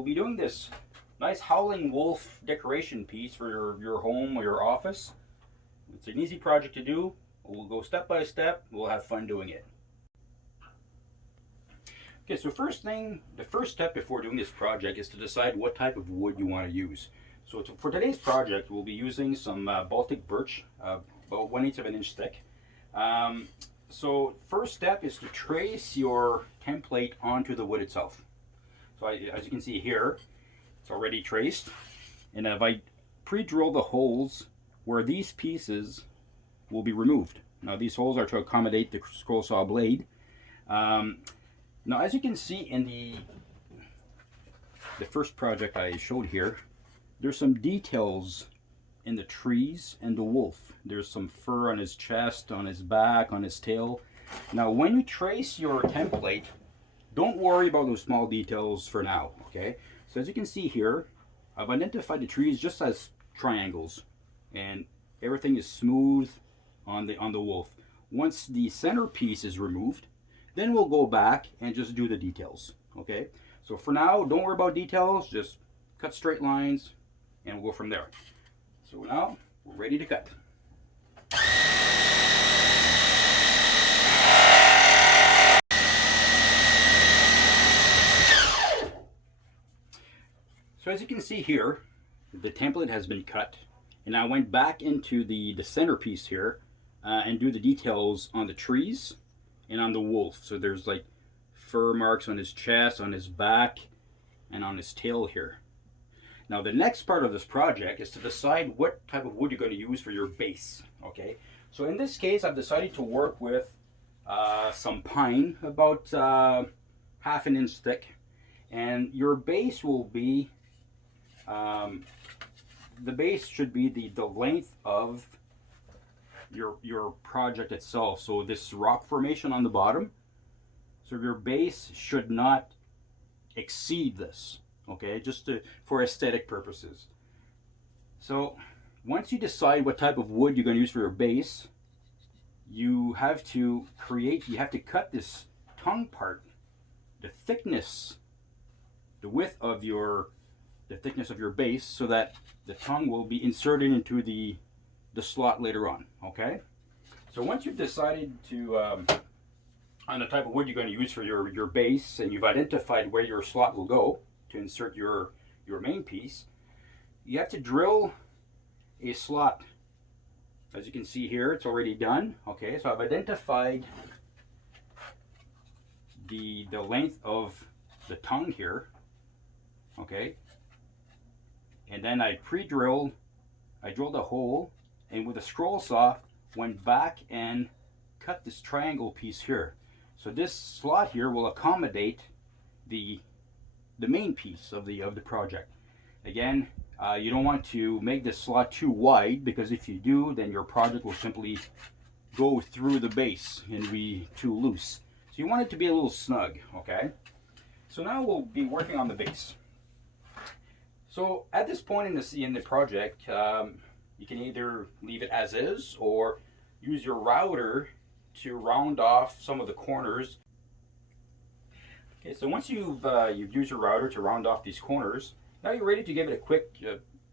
we'll be doing this nice Howling Wolf decoration piece for your home or your office. It's an easy project to do. We'll go step by step. We'll have fun doing it. Okay, so the first step before doing this project is to decide what type of wood you want to use. So for today's project, we'll be using some Baltic birch, about 1/8 of an inch thick. So first step is to trace your template onto the wood itself. So as you can see here, it's already traced. And if I pre-drill the holes where these pieces will be removed. Now these holes are to accommodate the scroll saw blade. Now as you can see in the first project I showed here, there's some details in the trees and the wolf. There's some fur on his chest, on his back, on his tail. Now when you trace your template, don't worry about those small details for now, okay? So as you can see here, I've identified the trees just as triangles, and everything is smooth on the wolf. Once the centerpiece is removed, then we'll go back and just do the details, okay? So for now, don't worry about details, just cut straight lines and we'll go from there. So now we're ready to cut. So as you can see here, the template has been cut, and I went back into the centerpiece here and do the details on the trees and on the wolf. So there's like fur marks on his chest, on his back, and on his tail here. Now the next part of this project is to decide what type of wood you're going to use for your base, okay? So in this case, I've decided to work with some pine, about 1/2 an inch thick, and your base will be the base should be the length of your project itself. So this rock formation on the bottom, so your base should not exceed this, okay, just for aesthetic purposes. So once you decide what type of wood you're going to use for your base, you have to cut this tongue part, the thickness, the width of the thickness of your base, so that the tongue will be inserted into the slot later on, okay? So once you've decided to on the type of wood you're going to use for your base, and you've identified where your slot will go to insert your main piece, you have to drill a slot. As you can see here, it's already done, okay? So I've identified the length of the tongue here, okay? And then I drilled a hole, and with a scroll saw went back and cut this triangle piece here. So this slot here will accommodate the main piece of the project. Again, you don't want to make this slot too wide, because if you do, then your project will simply go through the base and be too loose. So you want it to be a little snug, okay? So now we'll be working on the base. So at this point in the project, you can either leave it as is or use your router to round off some of the corners. Okay, so once you've used your router to round off these corners, now you're ready to give it a quick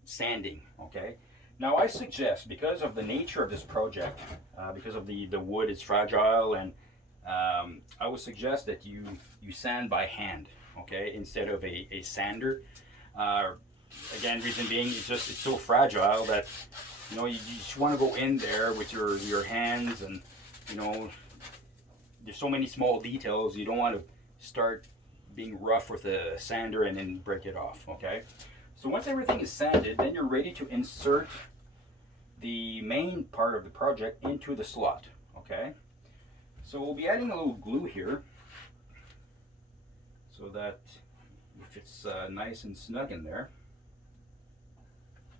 sanding, okay? Now I suggest, because of the nature of this project, because of the wood is fragile, and I would suggest that you sand by hand, okay, instead of a sander. Again, reason being, it's so fragile that you just want to go in there with your hands, and there's so many small details. You don't want to start being rough with a sander and then break it off, okay? So once everything is sanded, then you're ready to insert the main part of the project into the slot, okay? So we'll be adding a little glue here so that if it's nice and snug in there.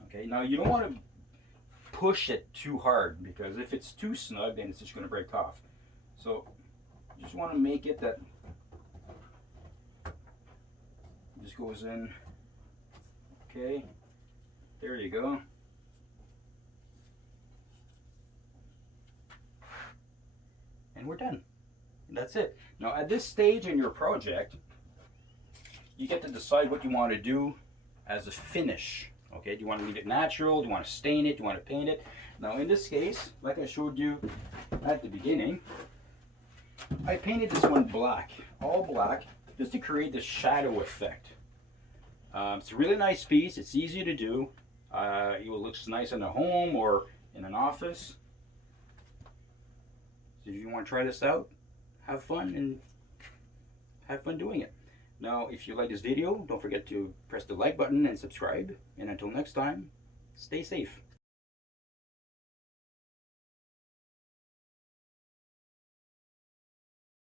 Okay, now you don't want to push it too hard, because if it's too snug, then it's just going to break off. So you just want to make it that it just goes in. Okay, there you go. And we're done. That's it. Now at this stage in your project, you get to decide what you want to do as a finish. Okay, do you want to leave it natural? Do you want to stain it? Do you want to paint it? Now in this case, like I showed you at the beginning, I painted this one black, all black, just to create this shadow effect. It's a really nice piece. It's easy to do. It looks nice in a home or in an office. So if you want to try this out, have fun doing it. Now, if you like this video, don't forget to press the like button and subscribe. And until next time, stay safe.